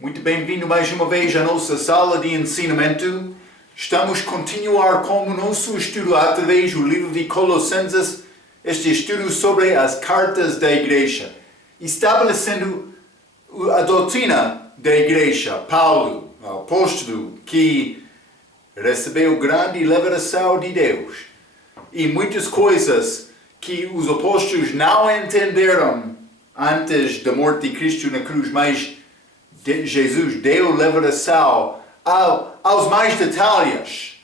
Muito bem-vindo mais uma vez à nossa sala de ensinamento. Estamos a continuar com o nosso estudo através do livro de Colossenses, este estudo sobre as cartas da igreja, estabelecendo a doutrina da igreja. Paulo, o apóstolo, que recebeu grande revelação de Deus, e muitas coisas que os apóstolos não entenderam antes da morte de Cristo na cruz, mas Jesus deu revelação aos mais detalhes,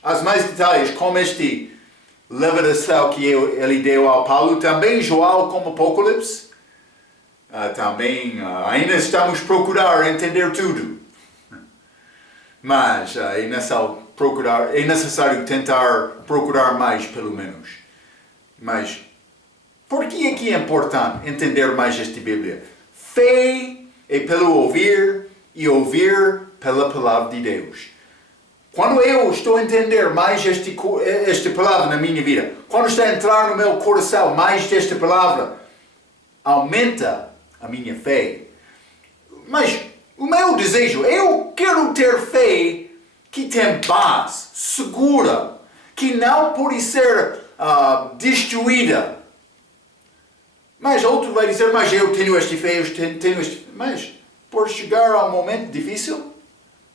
como este revelação que ele deu ao Paulo. Também João como Apocalipse. Ainda estamos a procurar entender tudo. Mas é necessário tentar procurar mais, pelo menos. Mas por que é que é importante entender mais esta Bíblia? Fé é pelo ouvir e ouvir pela palavra de Deus. Quando eu estou a entender mais esta palavra na minha vida, quando está a entrar no meu coração mais desta palavra, aumenta a minha fé. Mas o meu desejo, eu quero ter fé que tem base, segura, que não pode ser destruída. Mas outro vai dizer, mas eu tenho esta fé, mas por chegar ao momento difícil,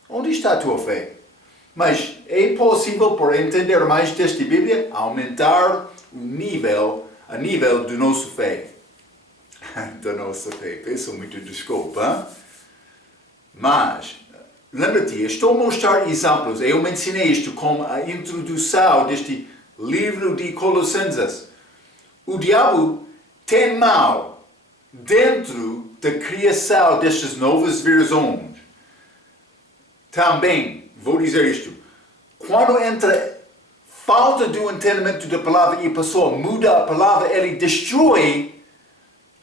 onde está a tua fé? Mas é possível, por entender mais desta Bíblia, aumentar a nível do nosso fé. Da nossa fé. Peço muito desculpa. Mas, lembra-te, estou a mostrar exemplos. Eu mencionei isto como a introdução deste livro de Colossenses. O diabo tem mal dentro da criação destas novas versões. Também, vou dizer isto, quando entra falta do entendimento da palavra e a pessoa muda a palavra, ele destrói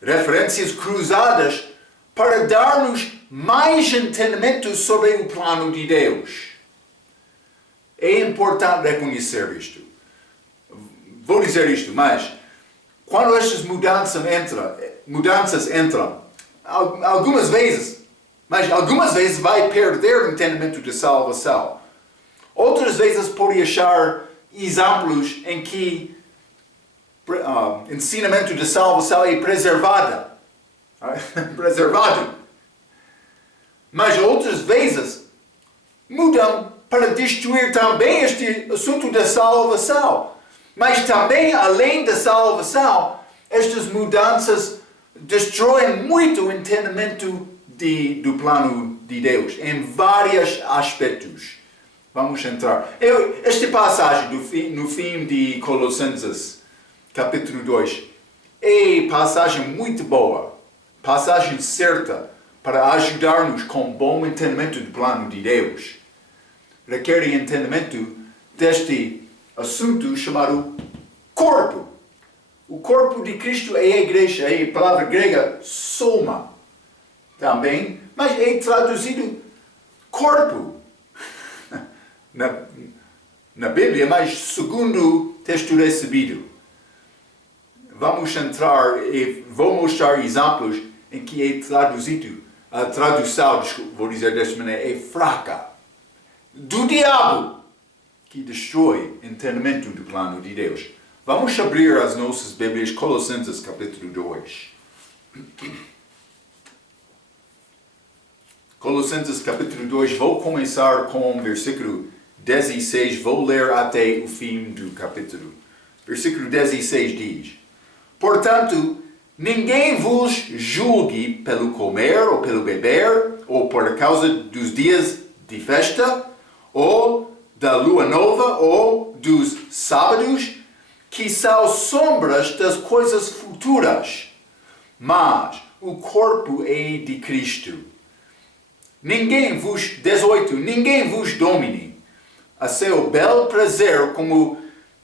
referências cruzadas para dar-nos mais entendimento sobre o plano de Deus. É importante reconhecer isto. Vou dizer isto, mas quando estas mudanças entram, algumas vezes vai perder o entendimento da salvação. Outras vezes pode achar exemplos em que ensinamento da salvação é preservado. Mas outras vezes mudam para destruir também este assunto da salvação. Mas também, além da salvação, estas mudanças destroem muito o entendimento do plano de Deus, em vários aspectos. Vamos entrar. Esta passagem no fim de Colossenses, capítulo 2, é passagem muito boa, passagem certa para ajudar-nos com bom entendimento do plano de Deus. Requer entendimento deste assunto chamado corpo. O corpo de Cristo é a igreja, é a palavra grega soma também, mas é traduzido corpo na Bíblia, mas segundo o texto recebido. Vamos entrar e vou mostrar exemplos em que é traduzido. A tradução, vou dizer desta maneira, é fraca. Do diabo, que destrói o entendimento do plano de Deus. Vamos abrir as nossas Bíblias, Colossenses capítulo 2. Colossenses capítulo 2, vou começar com o versículo 16, vou ler até o fim do capítulo. Versículo 16 diz: Portanto, ninguém vos julgue pelo comer ou pelo beber, ou por causa dos dias de festa, ou da lua nova, ou dos sábados, que são sombras das coisas futuras. Mas o corpo é de Cristo. Ninguém vos domine a seu bel prazer como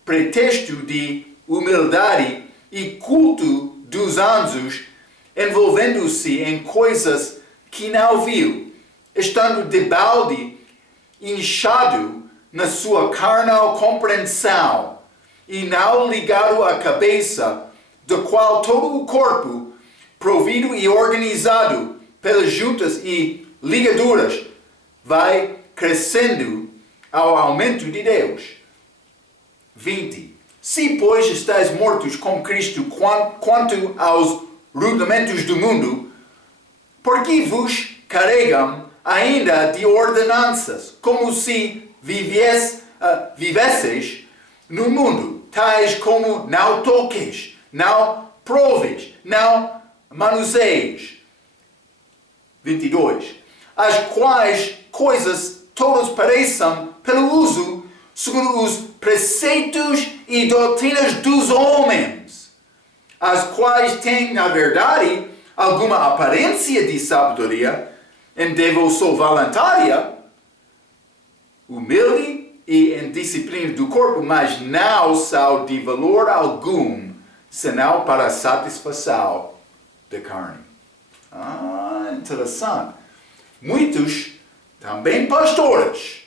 pretexto de humildade e culto dos anjos, envolvendo-se em coisas que não viu, estando debalde inchado na sua carnal compreensão, e não ligado à cabeça, do qual todo o corpo, provido e organizado pelas juntas e ligaduras vai crescendo ao aumento de Deus. 20. Se, pois, estáis mortos com Cristo quanto aos rudimentos do mundo, por que vos carregam ainda de ordenanças, como se vivesseis no mundo, tais como não toques, não proves, não manuseis. 22. As quais coisas todas pareçam pelo uso, segundo os preceitos e doutrinas dos homens, as quais têm, na verdade, alguma aparência de sabedoria, em devoção voluntária, humilde e em disciplina do corpo, mas não são de valor algum, senão para a satisfação da carne. Interessante. Muitos, também pastores,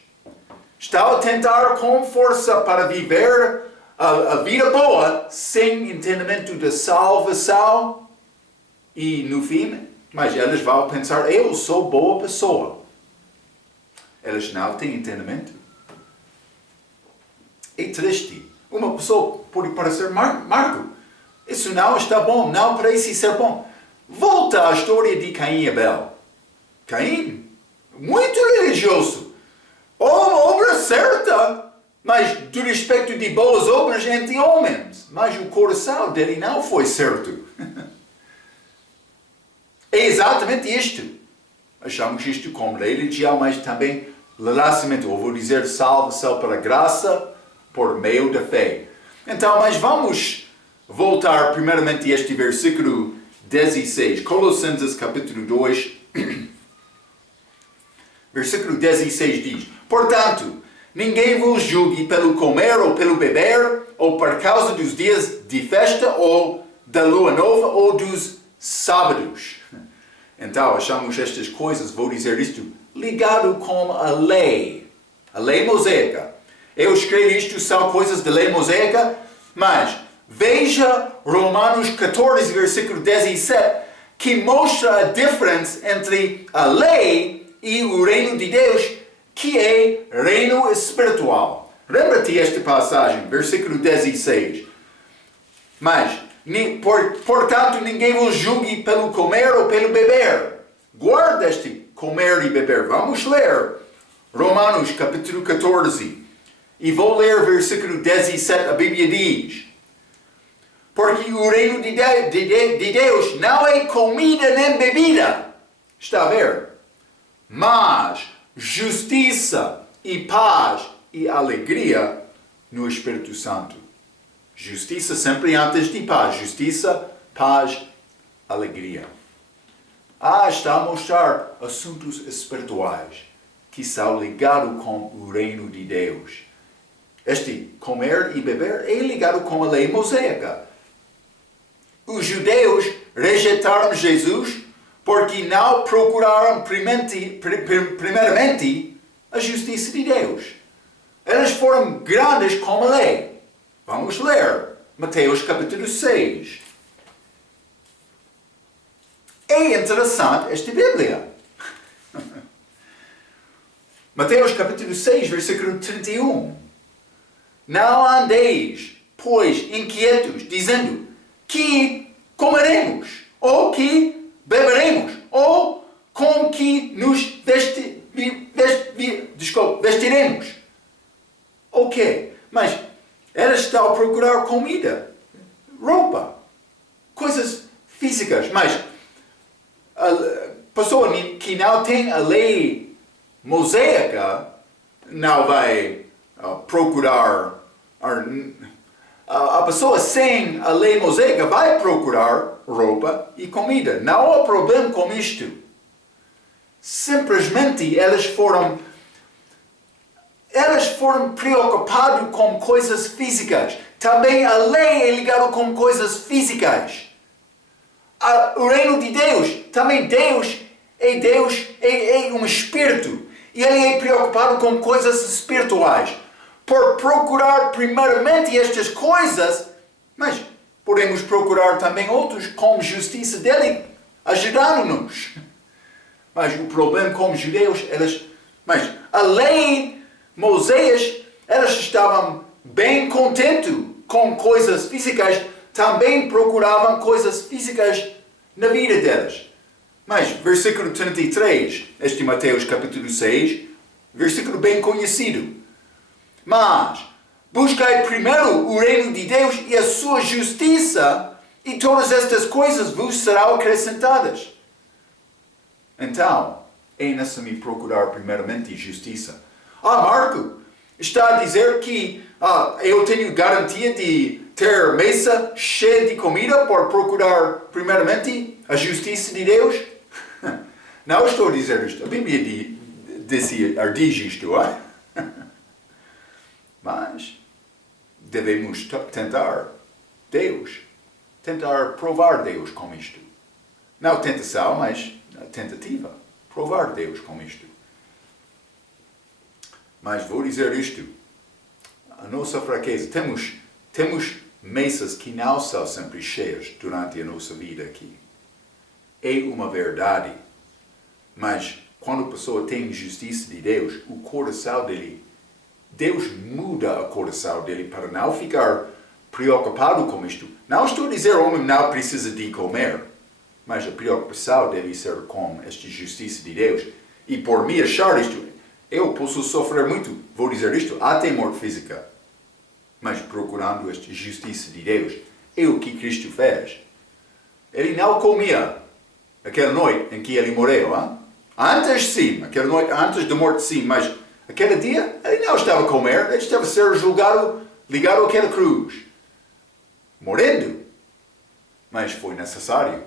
estão a tentar com força para viver a vida boa, sem entendimento da salvação, e no fim, mas eles vão pensar, eu sou boa pessoa. Eles não têm entendimento. É triste. Uma pessoa pode parecer, Marco, isso não está bom, não parece ser bom. Volta à história de Caim e Abel. Caim, muito religioso. Obra certa, mas do respeito de boas obras entre homens. Mas o coração dele não foi certo. É exatamente isto. Achamos isto como religião, mas também relacionamento, ou vou dizer salvação pela graça, por meio da fé. Então, mas vamos voltar primeiramente a este versículo 16. Colossenses capítulo 2, versículo 16 diz: Portanto, ninguém vos julgue pelo comer ou pelo beber, ou por causa dos dias de festa, ou da lua nova, ou dos sábados. Então, achamos estas coisas, vou dizer isto, ligado com a lei mosaica. Eu escrevo isto, são coisas da lei mosaica, mas veja Romanos 14, versículo 17, que mostra a diferença entre a lei e o reino de Deus, que é reino espiritual. Lembra-te esta passagem, versículo 16. Mas, portanto, ninguém vos julgue pelo comer ou pelo beber. Guarda este comer e beber. Vamos ler Romanos capítulo 14. E vou ler versículo 17. A Bíblia diz: Porque o reino de Deus não é comida nem bebida. Está a ver? Mas justiça e paz e alegria no Espírito Santo. Justiça sempre antes de paz. Justiça, paz, alegria. Está a mostrar assuntos espirituais que são ligados com o reino de Deus. Este comer e beber é ligado com a lei mosaica. Os judeus rejeitaram Jesus porque não procuraram primeiramente a justiça de Deus. Eles foram grandes com a lei. Vamos ler Mateus capítulo 6. É interessante esta Bíblia. Mateus capítulo 6, versículo 31. Não andeis, pois, inquietos, dizendo, que comeremos, ou que beberemos, ou com que nos vestiremos. Ok, mas elas estão a procurar comida, roupa, coisas físicas, mas a pessoa que não tem a lei mosaica não vai procurar. A pessoa sem a lei mosaica vai procurar roupa e comida. Não há problema com isto. Simplesmente elas foram preocupadas com coisas físicas. Também a lei é ligada com coisas físicas. O reino de Deus, também Deus é um espírito. E ele é preocupado com coisas espirituais. Por procurar primeiramente estas coisas, mas podemos procurar também outros com justiça dele, ajudando-nos. Mas o problema com os judeus, mas a lei, Moisés, elas estavam bem contentes com coisas físicas, também procuravam coisas físicas na vida delas. Mas, versículo 33, este Mateus capítulo 6, versículo bem conhecido. Mas, buscai primeiro o reino de Deus e a sua justiça, e todas estas coisas vos serão acrescentadas. Então, é necessário procurar primeiramente justiça. Marco, está a dizer que eu tenho garantia de ter mesa cheia de comida por procurar primeiramente a justiça de Deus? Não estou a dizer isto. A Bíblia diz isto, mas devemos tentar provar Deus com isto. Não tentação, mas tentativa. Provar Deus com isto. Mas vou dizer isto. A nossa fraqueza, temos mesas que não são sempre cheias durante a nossa vida aqui. É uma verdade. Mas quando a pessoa tem justiça de Deus, o coração dele, Deus muda o coração dele para não ficar preocupado com isto. Não estou a dizer que o homem não precisa de comer, mas a preocupação deve ser com esta justiça de Deus. E por me achar isto, eu posso sofrer muito, vou dizer isto, até morte física. Mas procurando esta justiça de Deus, é o que Cristo fez. Ele não comia aquela noite em que ele morreu. Antes sim, aquela noite antes da morte sim, mas aquele dia ele não estava a comer, ele estava a ser julgado, ligado àquela cruz. Morrendo. Mas foi necessário.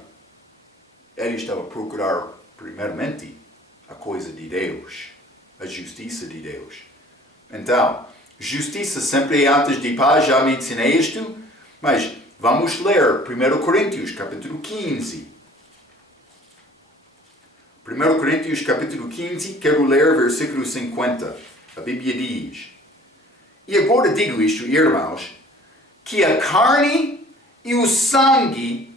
Ele estava a procurar primeiramente a coisa de Deus, a justiça de Deus. Então, justiça sempre é antes de paz, já me ensinei isto, mas vamos ler 1 Coríntios, capítulo 15. 1 Coríntios, capítulo 15, quero ler versículo 50. A Bíblia diz: E agora digo isto, irmãos, que a carne e o sangue,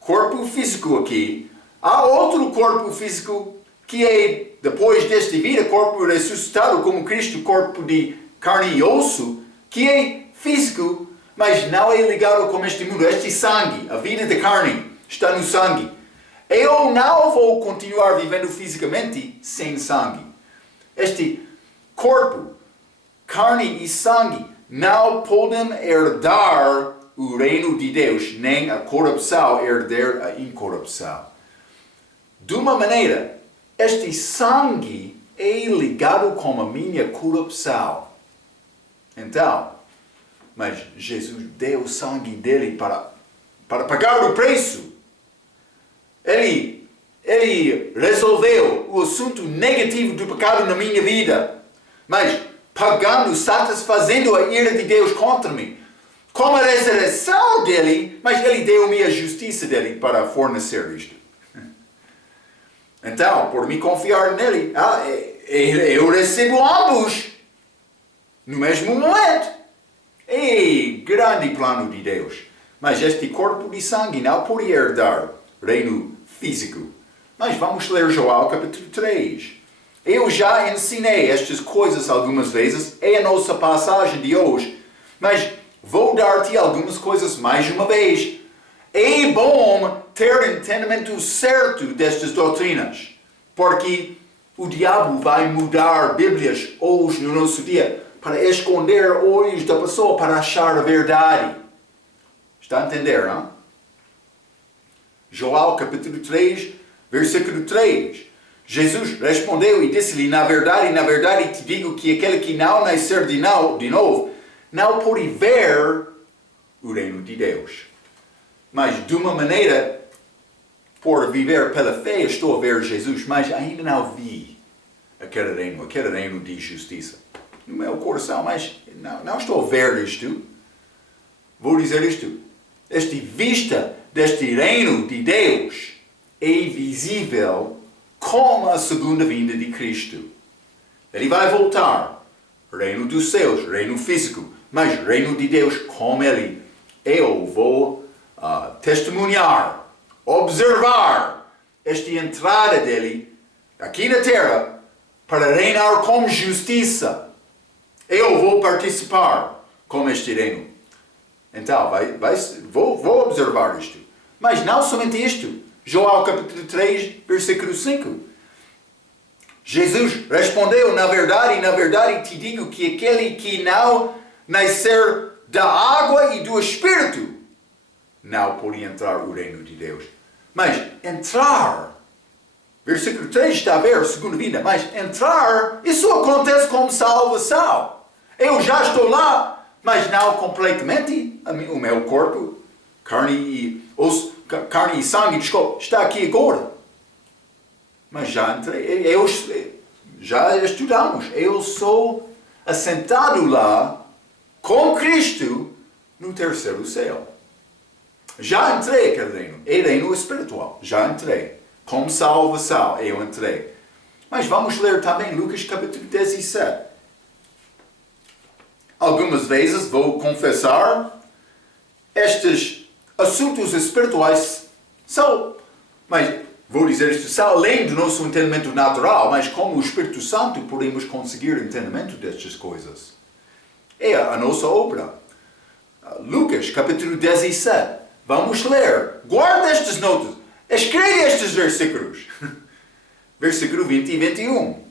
corpo físico aqui, há outro corpo físico que é, depois desta vida, corpo ressuscitado como Cristo, corpo de carne e osso, que é físico, mas não é ligado com este mundo. Este sangue, a vida da carne, está no sangue. Eu não vou continuar vivendo fisicamente sem sangue. Este corpo, carne e sangue, não podem herdar o reino de Deus, nem a corrupção herdar a incorrupção. De uma maneira, este sangue é ligado com a minha corrupção. Então, mas Jesus deu o sangue dele para pagar o preço. Ele resolveu o assunto negativo do pecado na minha vida, mas pagando, satisfazendo a ira de Deus contra mim. Com a ressurreição dele, mas ele deu-me a justiça dele para fornecer isto. Então, por me confiar nele, eu recebo ambos no mesmo momento. É grande plano de Deus. Mas este corpo de sangue não pode herdar reino físico. Mas vamos ler João capítulo 3. Eu já ensinei estas coisas algumas vezes, é a nossa passagem de hoje. Mas vou dar-te algumas coisas mais uma vez. É bom ter entendimento certo destas doutrinas, porque o diabo vai mudar Bíblias hoje no nosso dia para esconder olhos da pessoa para achar a verdade. Está a entender, não? João capítulo 3, versículo 3. Jesus respondeu e disse-lhe: na verdade te digo que aquele que não nascer de novo, não pode ver o reino de Deus. Mas de uma maneira, por viver pela fé, estou a ver Jesus, mas ainda não vi aquele reino de justiça no meu coração, mas não estou a ver isto. Vou dizer isto: esta vista deste reino de Deus é visível com a segunda vinda de Cristo. Ele vai voltar, reino dos céus, reino físico, mas reino de Deus com ele. Eu vou testemunhar, observar esta entrada dele aqui na terra, para reinar com justiça. Eu vou participar com este reino. Então, vou observar isto. Mas não somente isto. João capítulo 3, versículo 5. Jesus respondeu, na verdade te digo que aquele que não nascer da água e do Espírito não pode entrar no reino de Deus. Mas entrar, versículo 3 está a ver, segunda vinda, mas entrar, isso acontece com salvação. Eu já estou lá, mas não completamente. O meu corpo, carne e sangue, está aqui agora. Mas já entrei, já estudamos. Eu sou assentado lá com Cristo no terceiro céu. Já entrei aquele reino. É reino espiritual. Já entrei. Com salvação, eu entrei. Mas vamos ler também Lucas capítulo 17. Algumas vezes vou confessar, estes assuntos espirituais são, mas vou dizer isto, são além do nosso entendimento natural, mas como o Espírito Santo podemos conseguir entendimento destas coisas. É a nossa obra. Lucas capítulo 17. Vamos ler. Guarda estas notas. Escreve estes versículos. Versículo 20 e 21.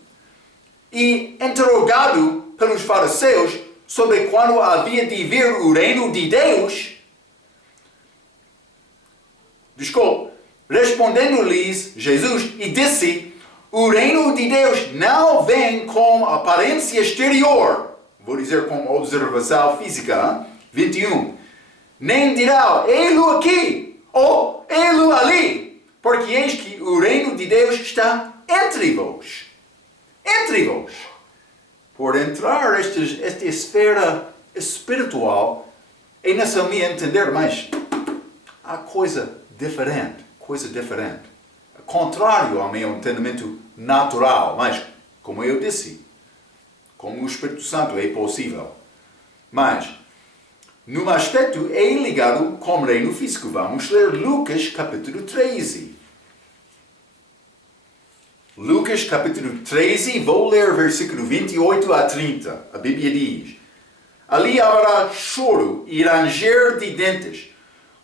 E interrogado pelos fariseus sobre quando havia de vir o reino de Deus, respondendo-lhes Jesus e disse, o reino de Deus não vem com aparência exterior, vou dizer com observação física, 21, nem dirá, ei-lo aqui, ou ei-lo ali, porque eis que o reino de Deus está entre vós. Entre vós. Por entrar esta esfera espiritual, é nessa minha entender, mas há coisa diferente. Contrário ao meu entendimento natural, mas, como eu disse, como o Espírito Santo é possível. Mas, num aspecto, é ligado com o reino físico. Vamos ler Lucas capítulo 13. Lucas capítulo 13, vou ler versículo 28 a 30. A Bíblia diz, ali haverá choro e ranger de dentes,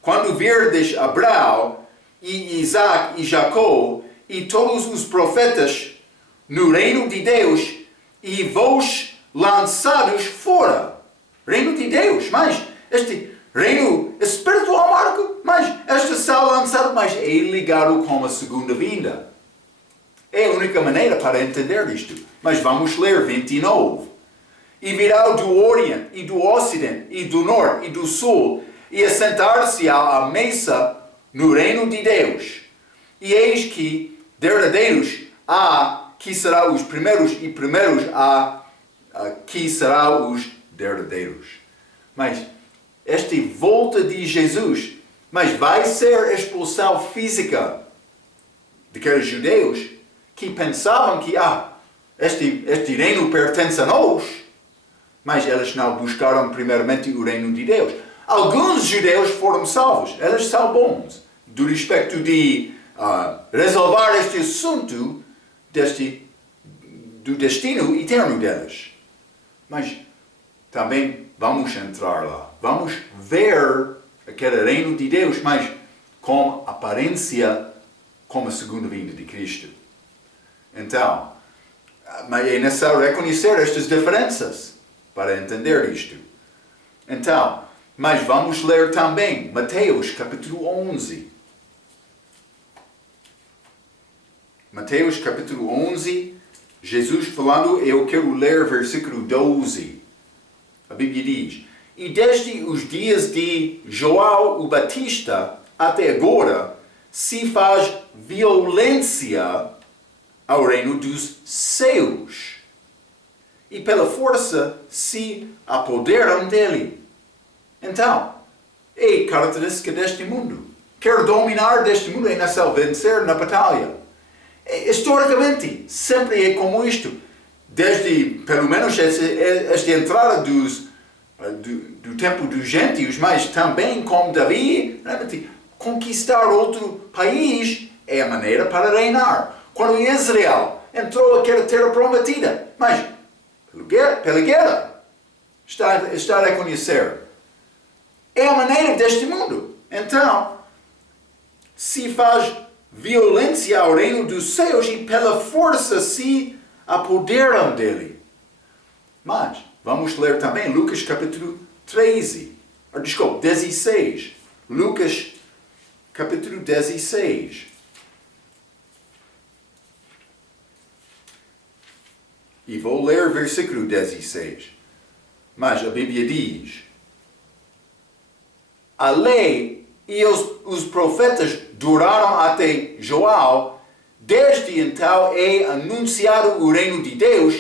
quando virdes Abraão e Isaac e Jacó e todos os profetas no reino de Deus e vós lançados fora. Reino de Deus, mas este reino espiritual, Marco, mas este são lançado, mas é ligado com a segunda vinda. É a única maneira para entender isto. Mas vamos ler 29. E virá do Oriente, e do Ocidente, e do Norte, e do Sul, e assentar-se à mesa no reino de Deus. E eis que verdadeiros há que serão os primeiros, e primeiros há que serão os verdadeiros. Mas esta volta de Jesus, mas vai ser expulsão física daqueles judeus que pensavam que este reino pertence a nós, mas eles não buscaram primeiramente o reino de Deus. Alguns judeus foram salvos, eles são bons, do respeito de resolver este assunto do destino eterno deles. Mas também vamos entrar lá, vamos ver aquele reino de Deus, mas com aparência como a segunda vinda de Cristo. Então, mas é necessário reconhecer estas diferenças para entender isto. Então, mas vamos ler também Mateus capítulo 11. Mateus capítulo 11, Jesus falando, eu quero ler versículo 12. A Bíblia diz, e desde os dias de João o Batista até agora se faz violência ao reino dos céus, e pela força se apoderam dele. Então, é característica deste mundo. Quer dominar deste mundo, é necessário vencer na batalha. Historicamente, sempre é como isto. Desde, pelo menos, esta entrada do tempo dos gentios, mas também com Davi, conquistar outro país é a maneira para reinar. Quando Israel entrou aquela terra prometida. Mas, pela guerra, está a reconhecer. É a maneira deste mundo. Então, se faz violência ao reino dos céus e pela força se apoderam dele. Mas, vamos ler também Lucas capítulo 16. Lucas capítulo 16. E vou ler versículo 16. Mas a Bíblia diz: a lei e os profetas duraram até João. Desde então é anunciado o reino de Deus,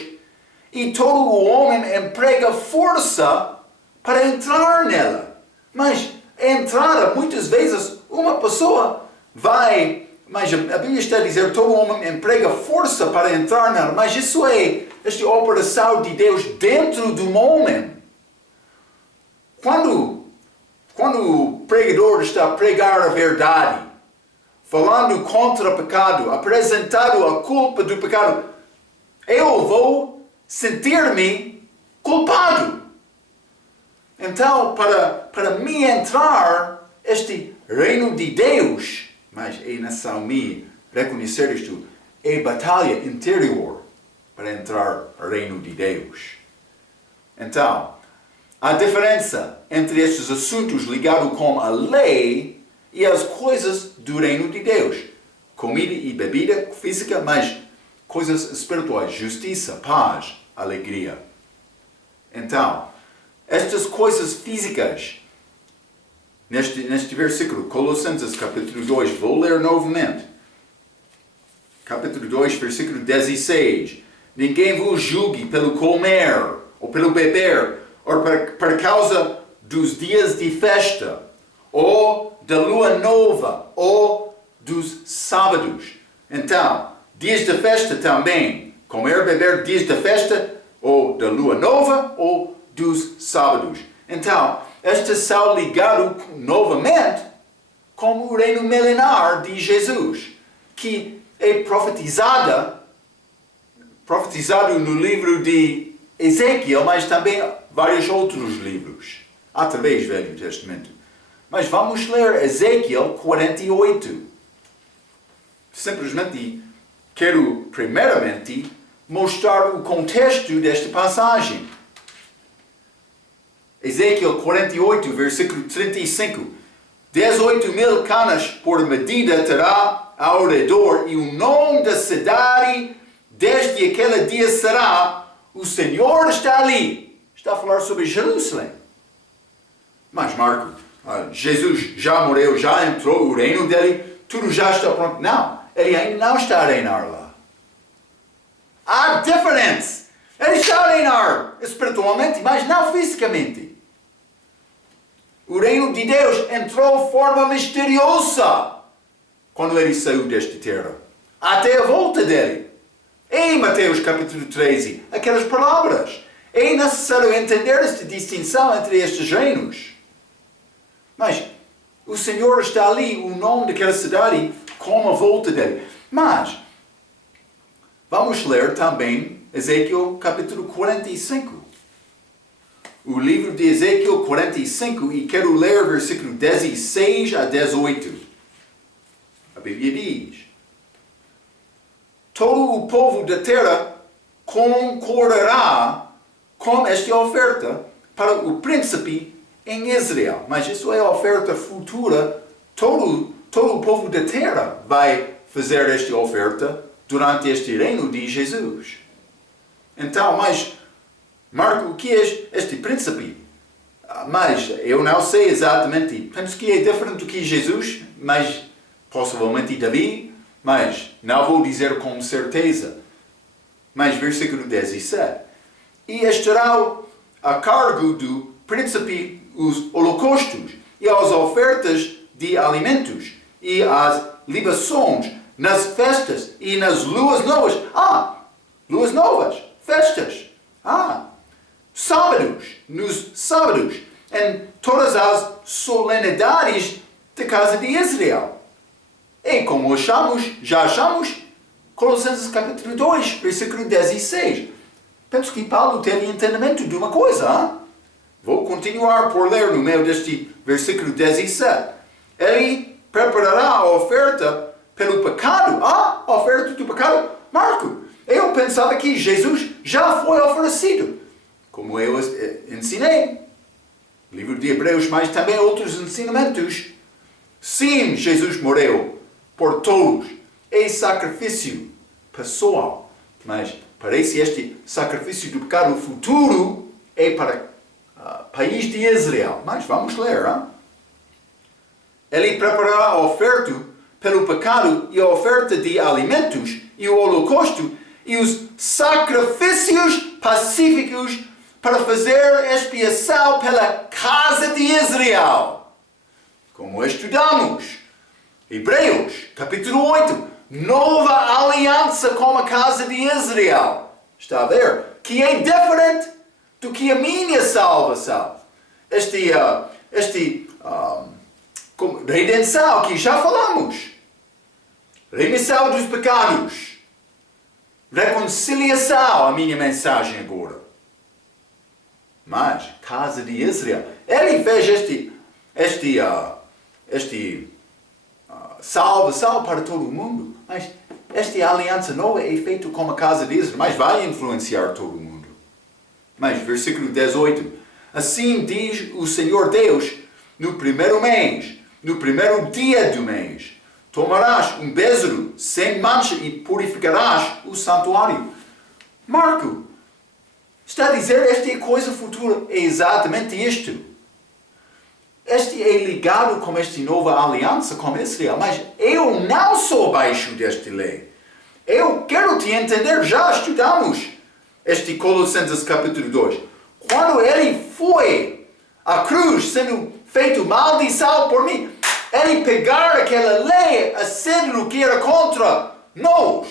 e todo o homem emprega força para entrar nela. Mas a entrada, muitas vezes, uma pessoa vai, mas a Bíblia está a dizer todo homem emprega força para entrar nela, mas isso é esta operação de Deus dentro do homem. Quando o pregador está a pregar a verdade, falando contra o pecado, apresentando a culpa do pecado, eu vou sentir-me culpado. Então, para me entrar este reino de Deus, mas é necessário me reconhecer isto, é batalha interior para entrar no reino de Deus. Então, a diferença entre estes assuntos ligados com a lei e as coisas do reino de Deus. Comida e bebida física, mas coisas espirituais, justiça, paz, alegria. Então, estas coisas físicas, neste versículo, Colossenses capítulo 2, vou ler novamente. Capítulo 2, versículo 16. Ninguém vos julgue pelo comer ou pelo beber, ou por causa dos dias de festa, ou da lua nova, ou dos sábados. Então, dias de festa também, comer, beber, dias de festa, ou da lua nova, ou dos sábados. Então, estas são ligadas novamente com o reino milenar de Jesus, que é profetizado no livro de Ezequiel, mas também vários outros livros, através do Velho Testamento. Mas vamos ler Ezequiel 48. Simplesmente quero, primeiramente, mostrar o contexto desta passagem. Ezequiel 48, versículo 35. 18.000 canas por medida terá ao redor, e o nome da cidade desde aquele dia será: o Senhor está ali. Está a falar sobre Jerusalém. Mas Marco, Jesus já morreu, já entrou o reino dele, tudo já está pronto. Não, ele ainda não está a reinar lá. Há diferença. Ele está a reinar espiritualmente, mas não fisicamente. O reino de Deus entrou de forma misteriosa quando ele saiu desta terra, até a volta dele. Em Mateus capítulo 13, aquelas palavras. É necessário entender esta distinção entre estes reinos. Mas o Senhor está ali, o nome daquela cidade, com a volta dele. Mas vamos ler também Ezequiel capítulo 45. O livro de Ezequiel 45, e quero ler versículo 16 a 18. A Bíblia diz: todo o povo da terra concordará com esta oferta para o príncipe em Israel. Mas isso é a oferta futura. Todo o povo da terra vai fazer esta oferta durante este reino de Jesus. Então, mas Marco, o que é este príncipe? Mas eu não sei exatamente. Penso que é diferente do que Jesus, mas possivelmente Davi, mas não vou dizer com certeza. Mas versículo 17. E estará a cargo do príncipe os holocaustos e as ofertas de alimentos e as libações nas festas e nas luas novas. Luas novas, festas. Sábados, nos sábados, em todas as solenidades da casa de Israel. E como já achamos, Colossenses capítulo 2, versículo 16. Penso que Paulo teve entendimento de uma coisa. Hein? Vou continuar por ler no meio deste versículo 17. Ele preparará a oferta pelo pecado. A oferta do pecado. Marco, eu pensava que Jesus já foi oferecido. Como eu ensinei. Livro de Hebreus, mas também outros ensinamentos. Sim, Jesus morreu por todos. É sacrifício pessoal. Mas parece este sacrifício do pecado futuro é para o país de Israel. Mas vamos ler. Hein? Ele preparará a oferta pelo pecado e a oferta de alimentos e o holocausto e os sacrifícios pacíficos para fazer expiação pela casa de Israel. Como estudamos. Hebreus, capítulo 8. Nova aliança com a casa de Israel. Está a ver? Que é diferente do que a minha salvação. Redenção, que já falamos. Remissão dos pecados. Reconciliação, a minha mensagem agora. Mas, casa de Israel, ele fez salvação para todo o mundo. Mas esta aliança nova é feita com a casa de Israel, mas vai influenciar todo o mundo. Mas, versículo 18. Assim diz o Senhor Deus, no primeiro mês, no primeiro dia do mês, tomarás um bezerro sem mancha e purificarás o santuário. Marco, está a dizer esta coisa futura é exatamente isto. Este é ligado com esta nova aliança com Israel, mas eu não sou abaixo desta lei. Eu quero te entender, já estudamos este Colossenses capítulo 2. Quando ele foi à cruz sendo feito maldição por mim, ele pegar aquela lei, a cedro que era contra nós,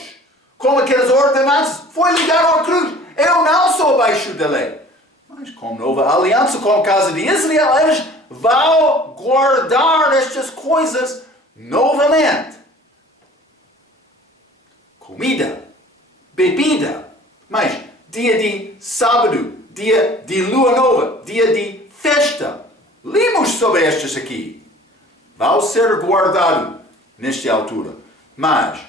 como aquelas ordenanças, foi ligado à cruz. Eu não sou abaixo da lei. Mas com nova aliança com a casa de Israel, eles vão guardar estas coisas novamente. Comida, bebida, mas dia de sábado, dia de lua nova, dia de festa. Lemos sobre estas aqui. Vão ser guardados nesta altura. Mas,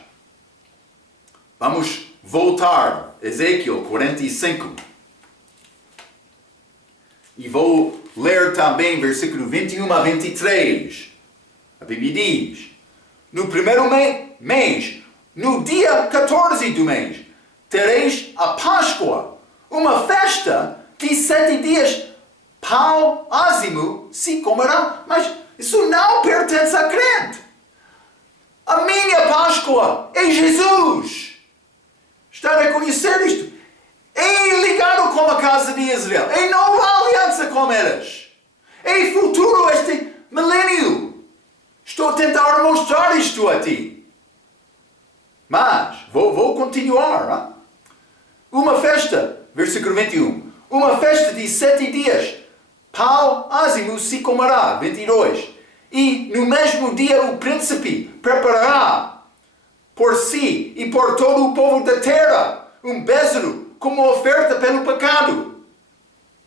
vamos voltar. Ezequiel 45. E vou ler também versículo 21 a 23. A Bíblia diz: no primeiro mês, no dia 14 do mês, tereis a Páscoa, uma festa de 7 dias. Pão ázimo se comerá. Mas isso não pertence a crente. A minha Páscoa é Jesus. Está a reconhecer isto? É ligado com a casa de Israel. É nova aliança com eles. É futuro este milênio. Estou a tentar mostrar isto a ti. Mas, vou continuar. Hein? Uma festa, versículo 21. Uma festa de 7 dias. Pão ázimo se comerá. 22. E no mesmo dia o príncipe preparará por si e por todo o povo da terra um bezerro como oferta pelo pecado.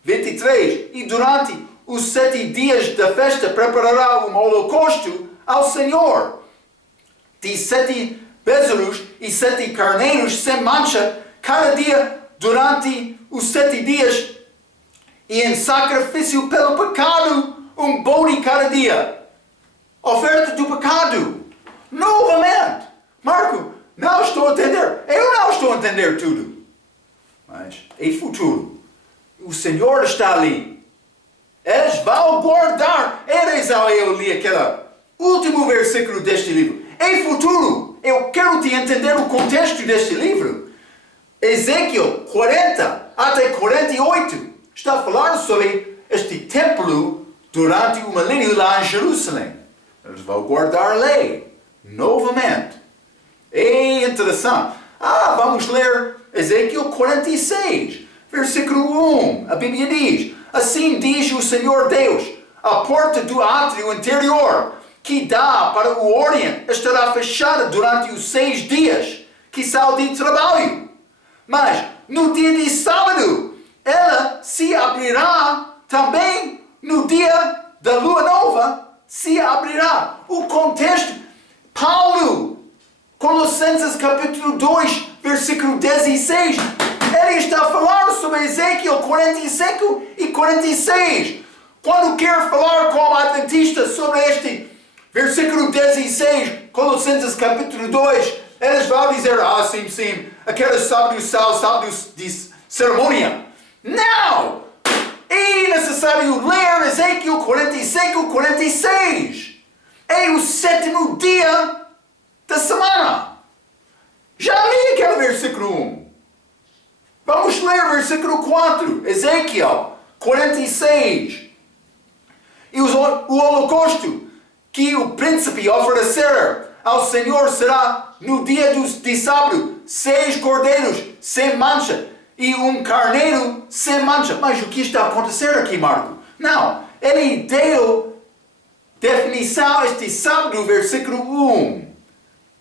23. E durante os 7 dias da festa preparará um holocausto ao Senhor de 7 bezerros e 7 carneiros sem mancha cada dia durante os 7 dias, e em sacrifício pelo pecado um bode cada dia. Oferta do pecado. Novamente. Marco, não estou a entender. Eu não estou a entender tudo. Mas é futuro. O Senhor está ali. Eles vão guardar. Eu li aquele último versículo deste livro. É futuro. Eu quero te entender o contexto deste livro. Ezequiel 40 até 48 está a falar sobre este templo durante o milênio lá em Jerusalém. Eles vão guardar a lei novamente. É interessante. Vamos ler Ezequiel 46, versículo 1. A Bíblia diz: assim diz o Senhor Deus, a porta do átrio interior, que dá para o oriente, estará fechada durante os 6 dias que saiu de trabalho. Mas no dia de sábado, ela se abrirá também no dia da lua nova, se abrirá. O contexto, Paulo, Colossenses capítulo 2, versículo 16, ele está falando sobre Ezequiel 45 e 46. Quando quer falar com o Adventista sobre este versículo 16, Colossenses capítulo 2, eles vão dizer, sim, aqueles sábados são sábados de cerimônia. Não! É necessário ler Ezequiel 45, 46. É o sétimo dia da semana. Já li aquele versículo 1. Vamos ler o versículo 4, Ezequiel 46. E o holocausto que o príncipe oferecer ao Senhor será no dia de sábado 6 cordeiros sem mancha e um carneiro sem mancha. Mas o que está a acontecer aqui, Marco? Não, ele deu definição este sábado, versículo 1.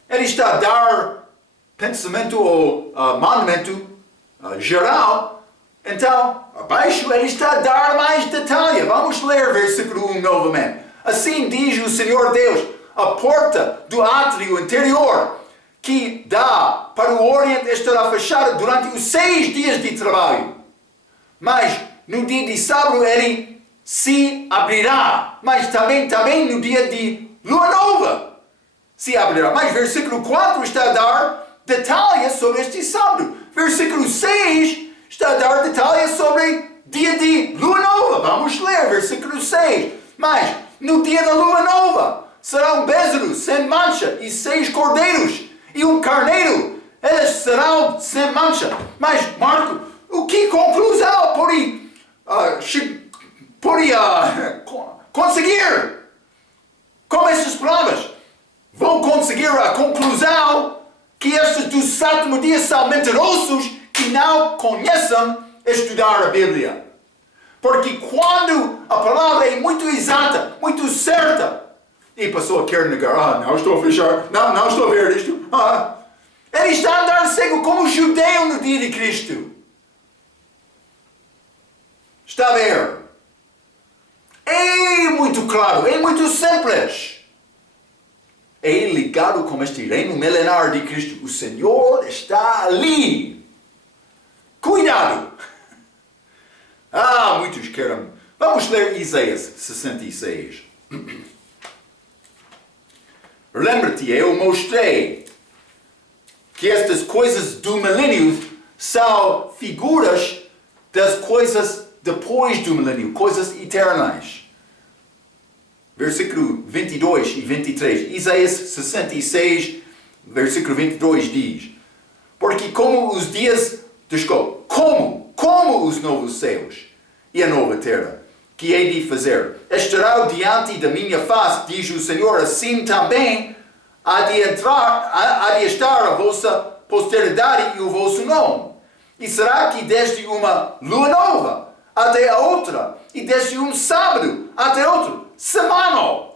Ele está a dar pensamento ou mandamento geral. Então, abaixo ele está a dar mais detalhe. Vamos ler versículo 1 novamente. Assim diz o Senhor Deus, a porta do átrio interior que dá para o oriente estará fechada durante os 6 dias de trabalho. Mas no dia de sábado ele se abrirá. Mas também no dia de lua nova se abrirá. Mas versículo 4 está a dar detalhes sobre este sábado. Versículo 6 está a dar detalhes sobre dia de lua nova. Vamos ler versículo 6. Mas no dia da lua nova será um bezerro sem mancha e 6 cordeiros e um carneiro. Eles serão sem mancha. Mas, Marco, o que conclusão pode conseguir com essas palavras? Vão conseguir a conclusão que estes do sétimo dia são mentirosos que não conhecem estudar a Bíblia. Porque quando a palavra é muito exata, muito certa, e a pessoa quer negar, não estou a fechar, não estou a ver isto. Ele está andando cego como judeu no dia de Cristo. Está a ver? É muito claro, é muito simples. É ligado com este reino milenar de Cristo. O Senhor está ali. Cuidado! Muitos querem. Vamos ler Isaías 66. Lembra-te, eu mostrei que estas coisas do milênio são figuras das coisas depois do milênio, coisas eternas. Versículo 22 e 23. Isaías 66, versículo 22 diz: porque como os dias, como os novos céus e a nova terra, que hei de fazer, estará diante da minha face, diz o Senhor, assim também há de estar a vossa posteridade e o vosso nome. E será que desde uma lua nova até a outra, e desde um sábado até outro, semana,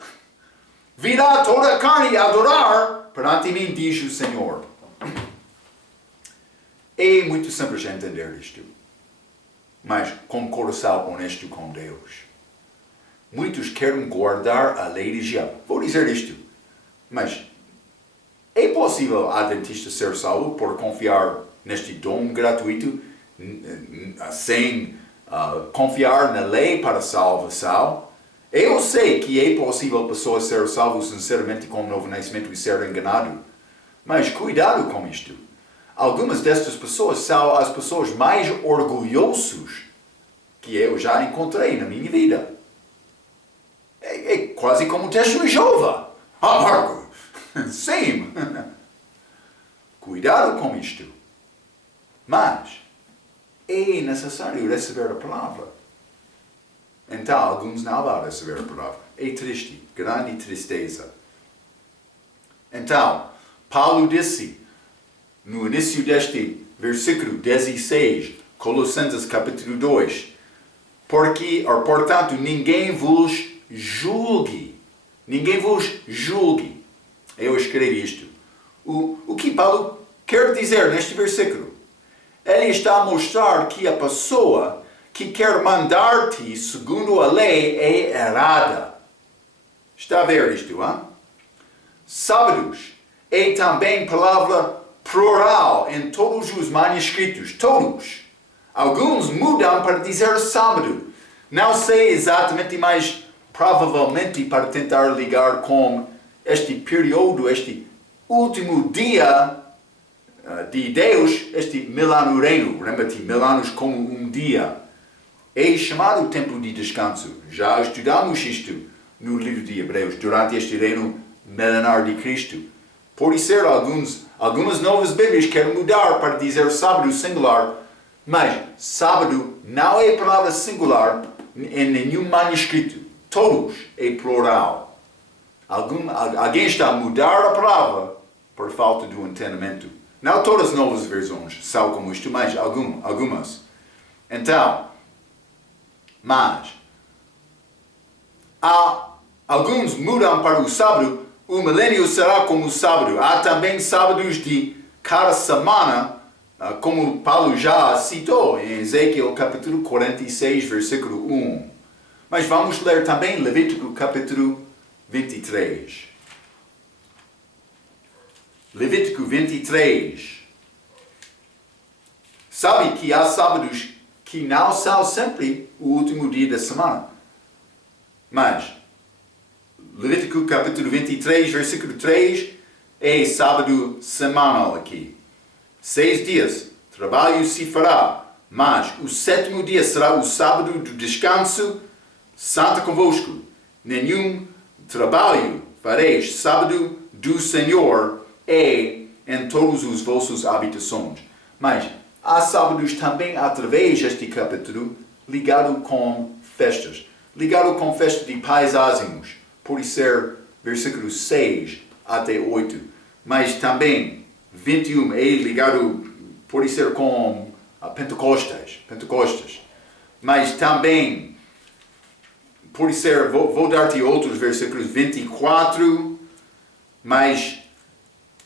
virá toda a carne a adorar perante mim, diz o Senhor. É muito simples entender isto, mas com coração honesto com Deus. Muitos querem guardar a lei de Jeová. Vou dizer isto, mas é possível a adventista ser salvo por confiar neste dom gratuito, sem confiar na lei para salvação? Eu sei que é possível pessoas ser salvas sinceramente com o novo nascimento e ser enganado, mas cuidado com isto. Algumas destas pessoas são as pessoas mais orgulhosas que eu já encontrei na minha vida. É quase como o testemunho de Jeová. Marco, sim. Cuidado com isto. Mas é necessário receber a palavra. Então, alguns não vão receber a palavra. É triste, grande tristeza. Então, Paulo disse, no início deste versículo 16, Colossenses capítulo 2, portanto, ninguém vos julgue. Ninguém vos julgue. Eu escrevi isto. O que Paulo Quer dizer, neste versículo, ele está a mostrar que a pessoa que quer mandar-te segundo a lei é errada. Está a ver isto, hein? Sábados é também palavra plural em todos os manuscritos, todos. Alguns mudam para dizer sábado. Não sei exatamente, mas provavelmente para tentar ligar com este período, este último dia de Deus, este milênio. Lembra-te, 1000 anos como um dia. É chamado tempo de descanso. Já estudamos isto no livro de Hebreus, durante este reino milenar de Cristo. Pode ser algumas novas Bíblias querem mudar para dizer sábado singular, mas sábado não é palavra singular em nenhum manuscrito. Todos é plural. Alguém está a mudar a palavra por falta de entendimento. Não todas as novas versões são como isto, mas algumas. Então, mas alguns mudam para o sábado. O milênio será como o sábado. Há também sábados de cada semana, como Paulo já citou em Ezequiel capítulo 46, versículo 1. Mas vamos ler também Levítico capítulo 23. Levítico 23. Sabe que há sábados que não são sempre o último dia da semana. Mas Levítico capítulo 23, versículo 3, é sábado semanal aqui. 6 dias, trabalho se fará, mas o 7º dia será o sábado do descanso, santo convosco. Nenhum trabalho fareis, sábado do Senhor é em todas as vossas habitações. Mas há sábados também através deste capítulo ligado com festas. Ligado com festa de paisagens. Pode ser versículos 6 até 8. Mas também 21 é ligado, pode ser com Pentecostes. Mas também pode ser, vou dar-te outros versículos, 24, mas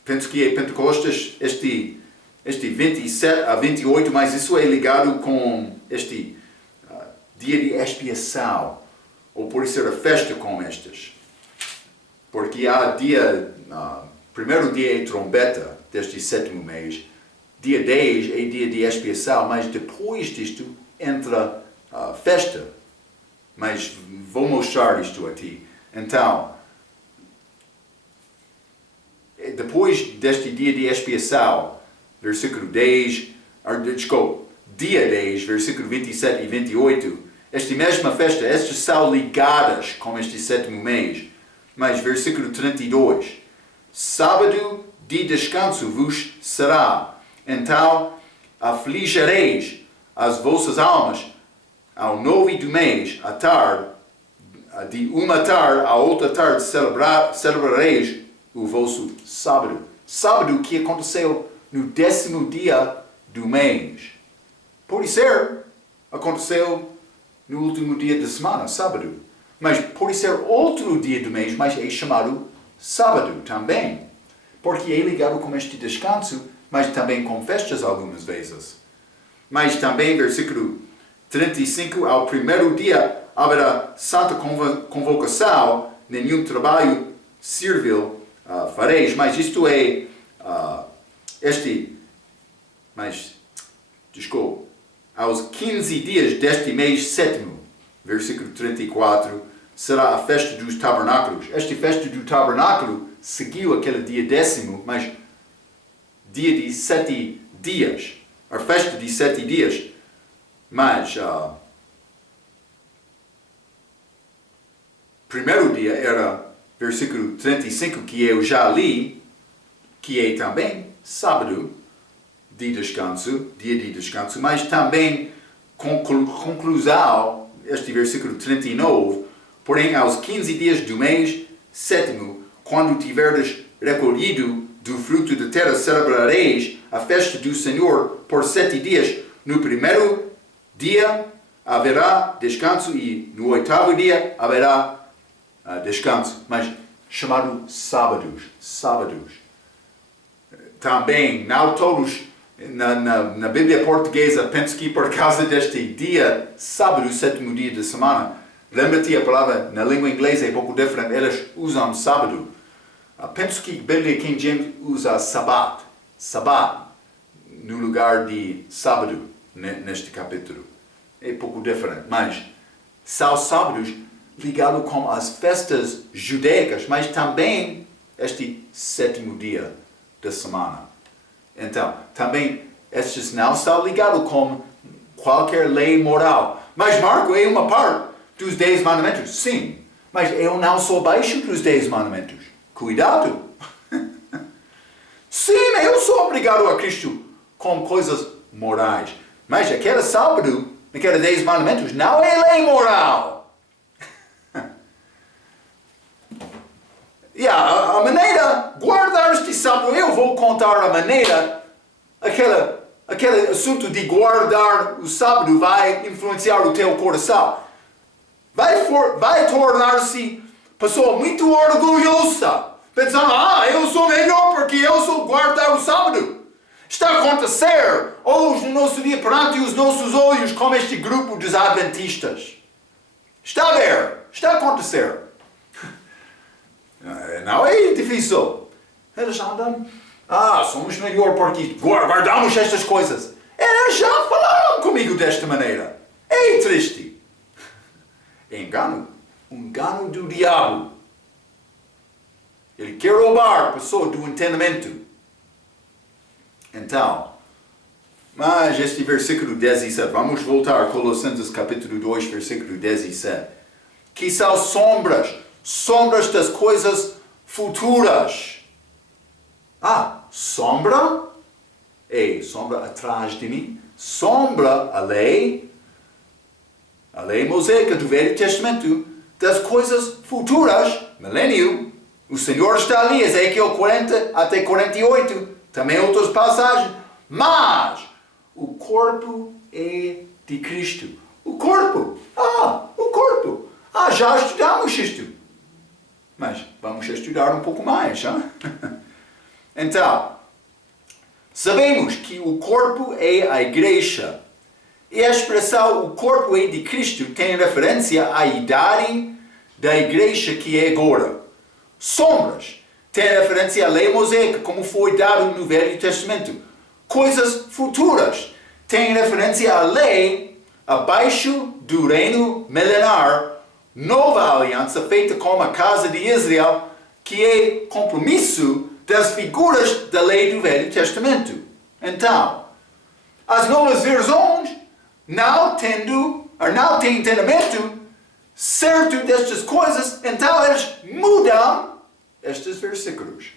penso que é Pentecostes, este 27 a 28, mas isso é ligado com este dia de expiação, ou pode ser a festa com estas. Porque há primeiro dia é trombeta, deste 7º mês, dia 10 é dia de expiação, mas depois disto entra a festa. Mas vou mostrar isto a ti. Então, depois deste dia de expiação, versículo 10, dia 10, versículo 27 e 28, esta mesma festa, estas são ligadas com este 7º mês. Mas versículo 32, sábado de descanso vos será. Então afligireis as vossas almas ao 9 do mês, à tarde, de uma tarde à outra tarde celebrareis o vosso sábado. Sábado que aconteceu no 10º dia do mês. Pode ser, aconteceu no último dia da semana, sábado. Mas pode ser outro dia do mês, mas é chamado sábado também. Porque é ligado com este descanso, mas também com festas algumas vezes. Mas também, versículo 35, ao primeiro dia haverá santa convocação, nenhum trabalho servil fareis. Mas isto é, aos 15 dias deste mês 7º, versículo 34, será a festa dos tabernáculos. Esta festa do tabernáculo seguiu aquele dia 10º, mas dia de 7 dias. A festa de 7 dias. Mas primeiro dia era versículo 35, que eu já li, que é também sábado de descanso, dia de descanso, mas também conclusão, este versículo 39, porém aos 15 dias do mês 7º, quando tiverdes recolhido do fruto da terra, celebrareis a festa do Senhor por 7 dias. No primeiro dia haverá descanso e no 8º dia haverá descanso, mas chamado sábados. também, não todos, na Bíblia portuguesa, penso que por causa deste dia, sábado, sétimo dia da semana, lembra-te a palavra, na língua inglesa é um pouco diferente, eles usam sábado. Penso que a Bíblia King James usa sabat, no lugar de sábado, neste capítulo. É um pouco diferente, mas são sábados ligados com as festas judaicas, mas também este sétimo dia da semana. Então, também estes não estão ligados com qualquer lei moral. Mas Marco é uma parte dos 10 mandamentos. Sim, mas eu não sou abaixo dos 10 mandamentos. Cuidado! Sim, eu sou obrigado a Cristo com coisas morais. Mas aquele sábado, aqueles 10 mandamentos, não é lei moral. A maneira, guardar este sábado, eu vou contar a maneira, aquele assunto de guardar o sábado vai influenciar o teu coração. Vai tornar-se pessoa muito orgulhosa, pensando, eu sou melhor porque eu sou guardar o sábado. Está a acontecer hoje no nosso dia perante os nossos olhos como este grupo dos adventistas. Está a ver, está a acontecer. Não é difícil. Eles andam, somos melhor porque guardamos estas coisas. Eles já falaram comigo desta maneira. É triste. Engano do diabo. Ele quer roubar a pessoa do entendimento. Então, mas este versículo 17, vamos voltar a Colossenses capítulo 2, versículo 17. Que são sombras das coisas futuras. Sombra atrás de mim. Sombra, a lei mosaica do Velho Testamento, das coisas futuras, milênio. O Senhor está ali, Ezequiel 40 até 48, também outras passagens. Mas o corpo é de Cristo. O corpo. Já estudamos isto. Mas vamos estudar um pouco mais. Então, sabemos que o corpo é a igreja. E a expressão o corpo é de Cristo tem referência à idade da igreja que é agora. Sombras tem referência à lei mosaica, como foi dado no Velho Testamento. Coisas futuras tem referência à lei abaixo do reino milenar, nova aliança feita com a casa de Israel, que é compromisso das figuras da lei do Velho Testamento. Então, as novas versões não têm entendimento certo destas coisas, então eles mudam estes versículos.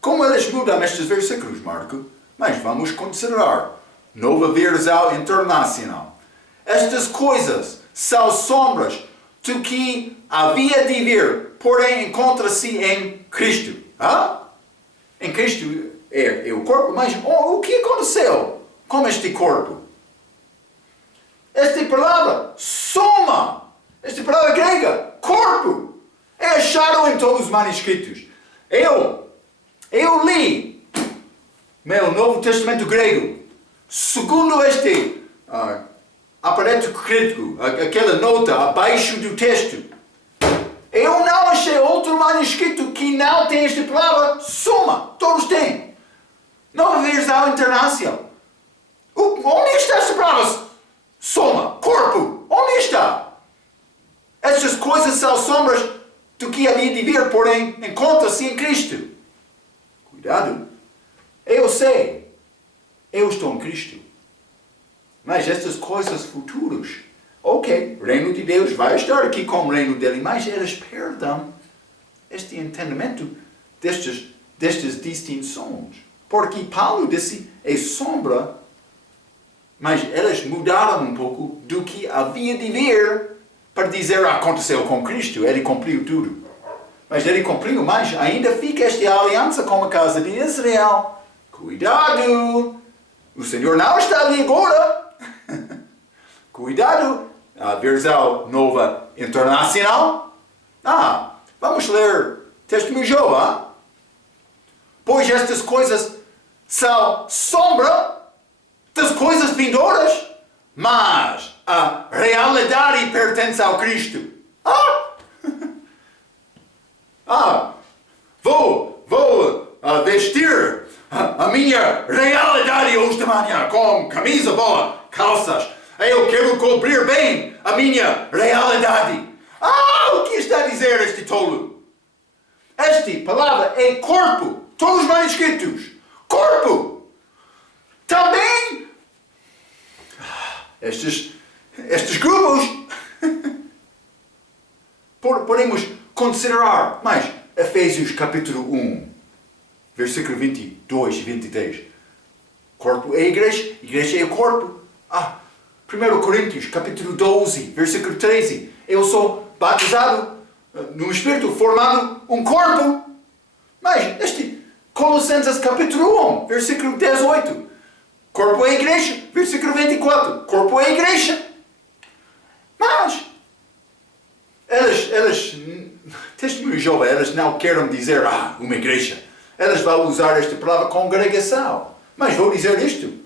Como eles mudam estes versículos, Marco? Mas vamos considerar. Nova versão internacional. Estas coisas são sombras do que havia de vir, porém encontra-se em Cristo. Em Cristo é o corpo, mas o que aconteceu com este corpo? Esta palavra, soma, esta palavra grega, corpo, é achado em todos os manuscritos. Eu li meu Novo Testamento grego, segundo este aparato crítico, aquela nota abaixo do texto. Eu não achei outro manuscrito que não tem esta palavra, soma, todos têm. Nova versão internacional. Onde está esta palavra? Soma, corpo, onde está? Estas coisas são sombras do que havia de vir, porém encontra-se em Cristo. Cuidado. Eu sei, eu estou em Cristo. Mas estas coisas futuras, o reino de Deus vai estar aqui como reino dele, mas eles perdem este entendimento destas distinções. Porque Paulo disse, é sombra, mas eles mudaram um pouco do que havia de vir para dizer aconteceu com Cristo, ele cumpriu tudo. Mas ele cumpriu, mas ainda fica esta aliança com a casa de Israel. Cuidado! O Senhor não está ali agora. Cuidado! A versão nova internacional. Vamos ler Testemunho de Jeová. pois estas coisas são sombra das coisas vindouras, mas a realidade pertence ao Cristo. Vou vestir a minha realidade hoje de manhã com camisa boa, calças. Eu quero cobrir bem a minha realidade. O que está a dizer este tolo? Esta palavra é corpo. Todos os manuscritos. Corpo. Também estes grupos podemos considerar mais Efésios capítulo 1, versículo 22 e 23. Corpo é a igreja é o corpo. 1 Coríntios capítulo 12, versículo 13. Eu sou batizado no Espírito, formando um corpo. Mas Colossenses capítulo 1, versículo 18. Corpo é a igreja, versículo 24. Corpo é a igreja. Mas elas testemunho jovem, elas não querem dizer uma igreja. Elas vão usar esta palavra congregação. Mas vou dizer isto.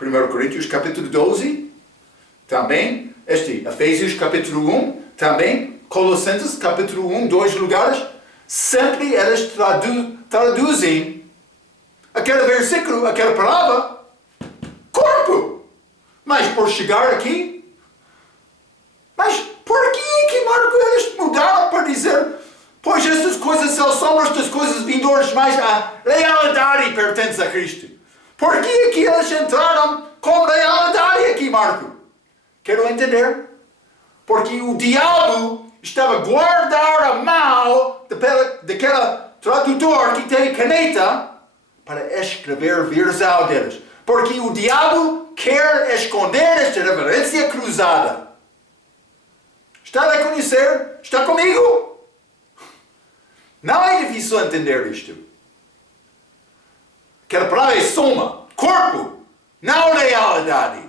1 Coríntios capítulo 12, também Efésios capítulo 1, também Colossenses capítulo 1, 2 lugares, sempre elas traduzem aquele versículo, aquela palavra, corpo. Mas por chegar aqui, mas por que Marco eles mudaram para dizer, pois estas coisas são sombras das coisas vindouras, mas a realidade pertence a Cristo? Por que eles entraram com realidade aqui, Marco? Quero entender. Porque o diabo estava a guardar a mão daquela tradutor que teve caneta para escrever versão deles. Porque o diabo quer esconder esta reverência cruzada. Está a conhecer? Está comigo? Não é difícil entender isto. Aquela palavra é soma, corpo, não realidade.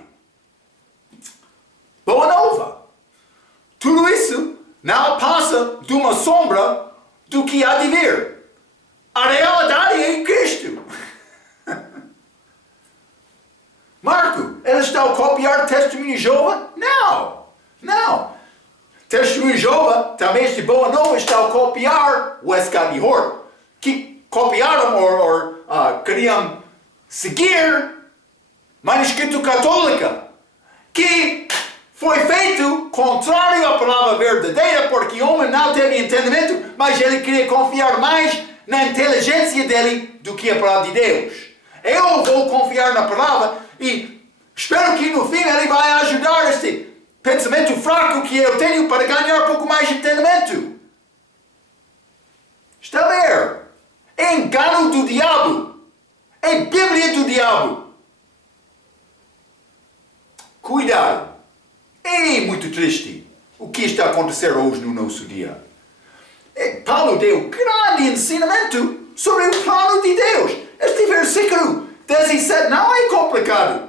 Boa nova. Tudo isso não passa de uma sombra do que há de vir. A realidade é em Cristo. Marco, eles estão a copiar Testemunho de Jeová? Não. Testemunho de Jeová, também este Boa Nova, está a copiar Westcott e Hort, que copiaram ou queriam seguir manuscrito católica, que foi feito contrário à palavra verdadeira, porque o homem não teve entendimento, mas ele queria confiar mais na inteligência dele do que a palavra de Deus. Eu vou confiar na palavra e espero que no fim ele vai ajudar este pensamento fraco que eu tenho para ganhar um pouco mais de entendimento. Está a ver? É engano do diabo. É Bíblia do diabo. Cuidado. É muito triste o que está a acontecer hoje no nosso dia. Paulo deu grande ensinamento sobre o plano de Deus. Este versículo 17 não é complicado.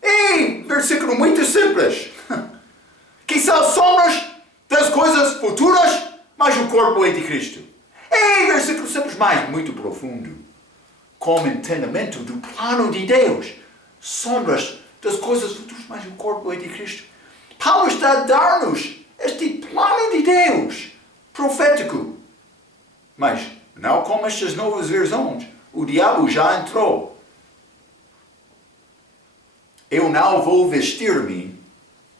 É versículo muito simples. Que são sombras das coisas futuras, mas o corpo é de Cristo. É versículo simples, mas muito profundo. Com entendimento do plano de Deus. Sombras das coisas futuras, mas o corpo é de Cristo. Paulo está a dar-nos este plano de Deus profético. Mas não como estas novas versões. O diabo já entrou. Eu não vou vestir-me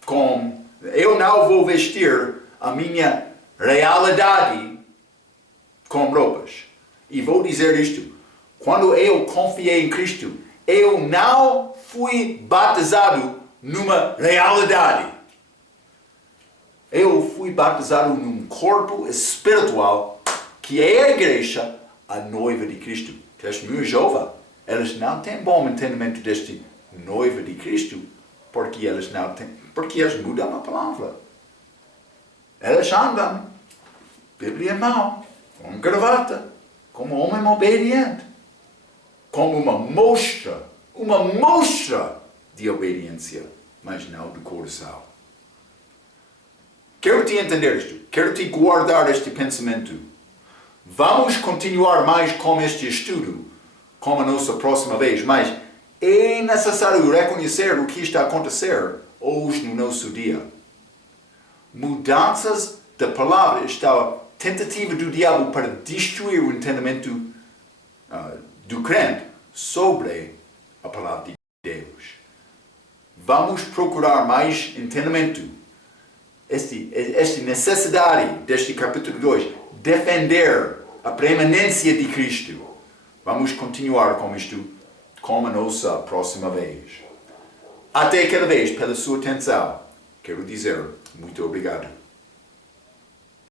com... Eu não vou vestir a minha realidade com roupas. E vou dizer isto. Quando eu confiei em Cristo, eu não fui batizado numa realidade. Eu fui batizado num corpo espiritual que é a igreja, a noiva de Cristo. Testemunho de Jeová. Eles não têm bom entendimento deste noiva de Cristo, porque eles mudam a palavra. Eles andam, Bíblia em mão, com gravata, como homem obediente, como uma mostra de obediência, mas não de coração. Quero te entender isto, quero te guardar este pensamento. Vamos continuar mais com este estudo como a nossa próxima vez, mas é necessário reconhecer o que está a acontecer hoje no nosso dia. Mudanças da palavra está a tentativa do diabo para destruir o entendimento do crente sobre a palavra de Deus. Vamos procurar mais entendimento. Esta necessidade deste capítulo 2, defender a preeminência de Cristo. Vamos continuar com isto como a nossa próxima vez. Até cada vez, pela sua atenção, quero dizer muito obrigado.